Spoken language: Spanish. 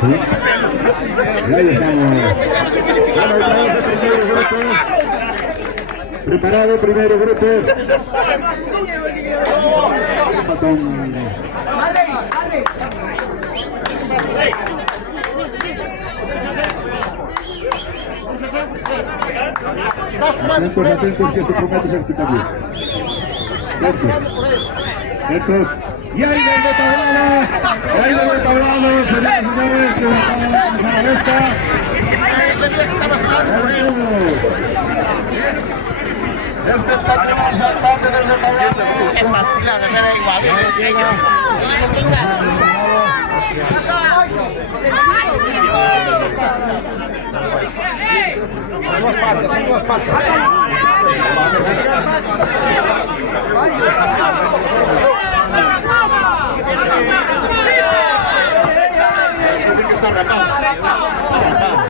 Sí. Y ahí estamos. Preparado primero grupo. Atentos, atentos, que esto promete ser también. Atentos. Y ahí del tablado. Ahí del tablado, señores y señores, que acaba de pasar a esta. Espectacular saltante desde el tablado. Es más, la me da igual. Son dos patas.